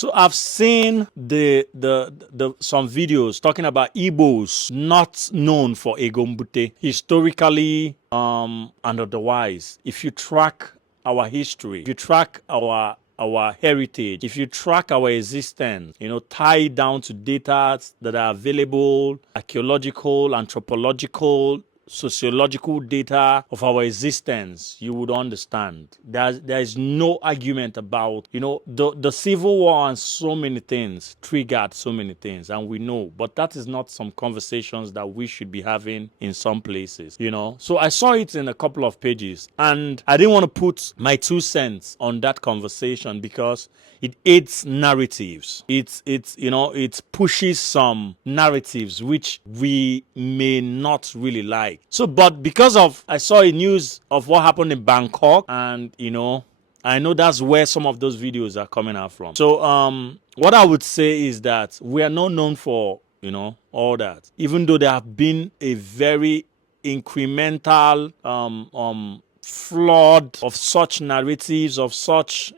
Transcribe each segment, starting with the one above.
So I've seen the some videos talking about Igbos not known for Egombute historically and otherwise. If you track our history, if you track our heritage, if you track our existence, tie it down to data that are available, archaeological, anthropological, sociological data of our existence, you would understand. There is no argument about, the Civil War and so many things triggered so many things, and we know, but that is not some conversations that we should be having in some places, So I saw it in a couple of pages, and I didn't want to put my 2 cents on that conversation because it aids narratives. It pushes some narratives which we may not really like. So, but because of I saw a news of what happened in Bangkok, and I know that's where some of those videos are coming out from. So, what I would say is that we are not known for all that, even though there have been a very incremental flood of such narratives, of such,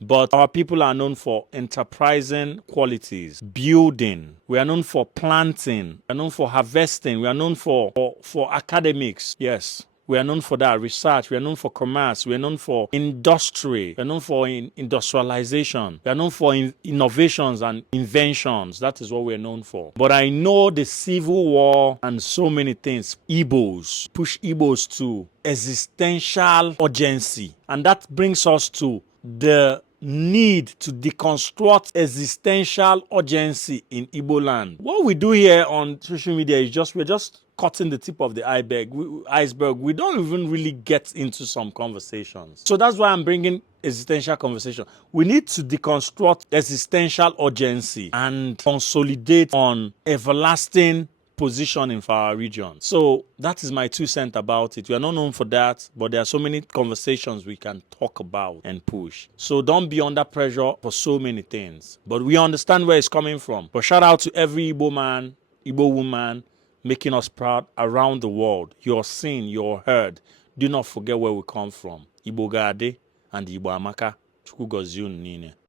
but our people are known for enterprising qualities, building. We are known for planting. We are known for harvesting. We are known for academics. Yes. We are known for that research. We are known for commerce. We are known for industry. We are known for industrialization. We are known for innovations and inventions. That is what we are known for. But I know the Civil War and so many things, Igbos, push Igbos to existential urgency. And that brings us to the need to deconstruct existential urgency in Igbo land. What we do here on social media is we're just cutting the tip of the iceberg. We don't even really get into some conversations. So that's why I'm bringing existential conversation. We need to deconstruct existential urgency and consolidate on everlasting positioning for our region. So that is my 2 cents about it. We are not known for that, but there are so many conversations we can talk about and push. So don't be under pressure for so many things. But we understand where it's coming from. But shout out to every Igbo man, Igbo woman, making us proud around the world. You're seen, you're heard. Do not forget where we come from. Igbo Gade and Igbo AMAKA. Chukwu gozie unu niile.